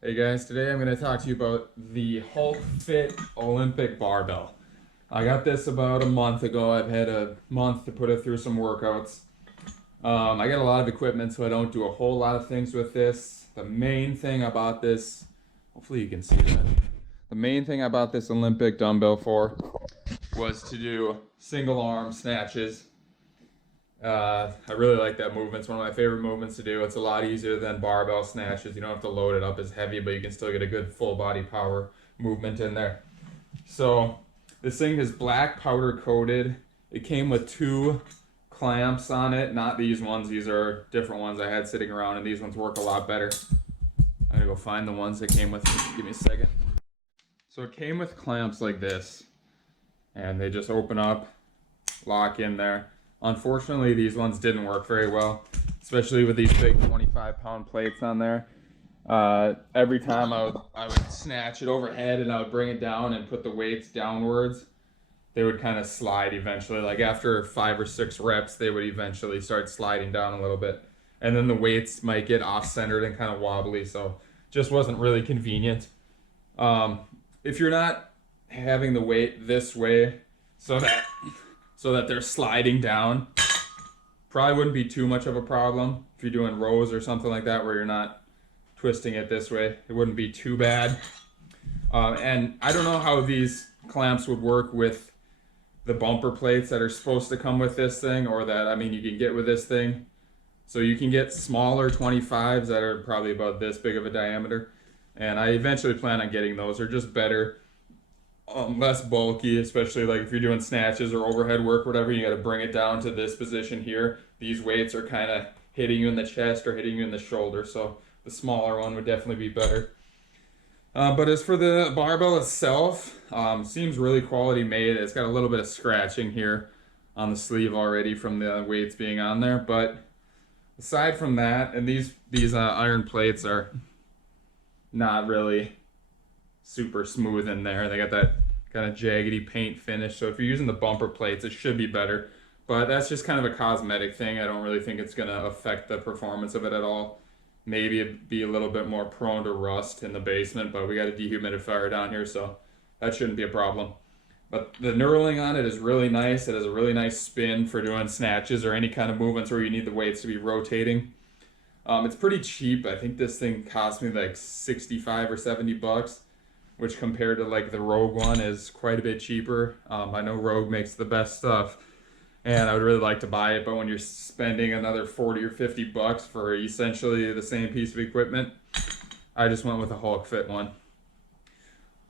Hey guys, today I'm going to talk to you about the Hulkfit Olympic Barbell. I got this about a month ago. I've had a month to put it through some workouts. I got a lot of equipment, so I don't do a whole lot of things with this. The main thing about this, hopefully you can see that. The main thing I bought this Olympic dumbbell for was to do single arm snatches. I really like that movement. It's one of my favorite movements to do. It's a lot easier than barbell snatches. You don't have to load it up as heavy, but you can still get a good full body power movement in there. So this thing is black powder coated. It came with two clamps on it, not these ones. These are different ones I had sitting around, and these ones work a lot better. I'm gonna go find the ones that came with. Give me a second. So it came with clamps like this, and they just open up, lock in there. Unfortunately, these ones didn't work very well, especially with these big 25-pound plates on there. Every time I would snatch it overhead and I would bring it down and put the weights downwards, they would kind of slide eventually. Like after 5 or 6 reps, they would eventually start sliding down a little bit. And then the weights might get off-centered and kind of wobbly, so just wasn't really convenient. If you're not having the weight this way, so that they're sliding down, probably wouldn't be too much of a problem. If you're doing rows or something like that where you're not twisting it this way, it wouldn't be too bad. And I don't know how these clamps would work with the bumper plates that are supposed to come with this thing, or that, I mean, you can get with this thing. So you can get smaller 25s that are probably about this big of a diameter. And I eventually plan on getting those. They're just better. Less bulky, especially like if you're doing snatches or overhead work, whatever, you got to bring it down to this position here. These weights are kind of hitting you in the chest or hitting you in the shoulder, so the smaller one would definitely be better. But as for the barbell itself, seems really quality made. It's got a little bit of scratching here on the sleeve already from the weights being on there, but aside from that, and these iron plates are not really super smooth in there. They got that kind of jaggedy paint finish, so if you're using the bumper plates, it should be better, but that's just kind of a cosmetic thing. I don't really think it's going to affect the performance of it at all. Maybe it'd be a little bit more prone to rust in the basement, but we got a dehumidifier down here, so that shouldn't be a problem. But the knurling on it is really nice. It has a really nice spin for doing snatches or any kind of movements where you need the weights to be rotating. It's pretty cheap. I think this thing cost me like 65 or 70 bucks. Which compared to like the Rogue one is quite a bit cheaper. I know Rogue makes the best stuff, and I would really like to buy it, but when you're spending another 40 or 50 bucks for essentially the same piece of equipment, I just went with the Hulkfit one.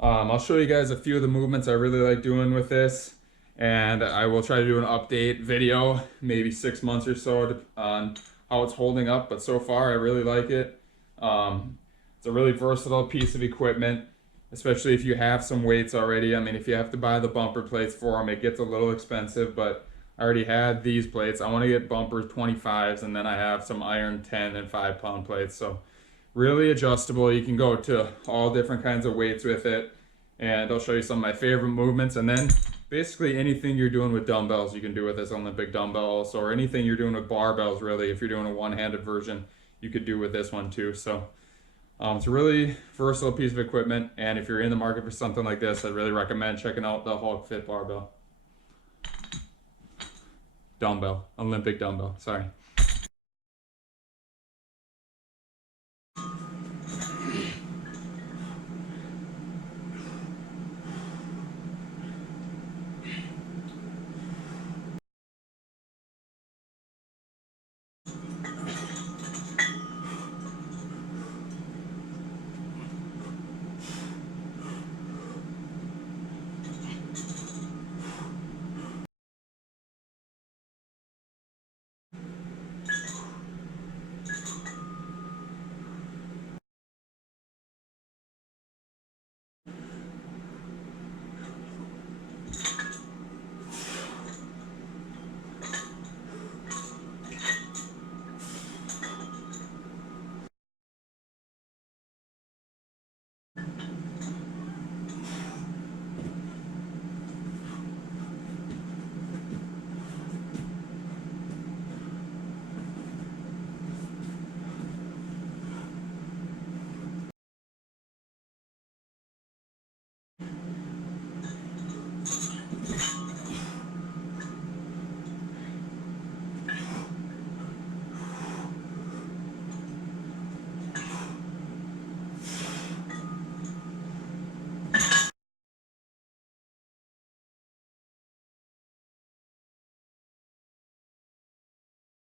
I'll show you guys a few of the movements I really like doing with this, and I will try to do an update video, maybe 6 months or so on how it's holding up, but so far I really like it. It's a really versatile piece of equipment, especially if you have some weights already. I mean, if you have to buy the bumper plates for them, it gets a little expensive, but I already had these plates. I want to get bumper 25s, and then I have some iron 10 and 5-pound plates. So really adjustable. You can go to all different kinds of weights with it, and I'll show you some of my favorite movements. And then basically anything you're doing with dumbbells, you can do with this Olympic dumbbell also, or anything you're doing with barbells, really. If you're doing a one-handed version, you could do with this one too. So it's a really versatile piece of equipment, and if you're in the market for something like this, I'd really recommend checking out the Hulkfit barbell. Dumbbell, Olympic dumbbell, sorry.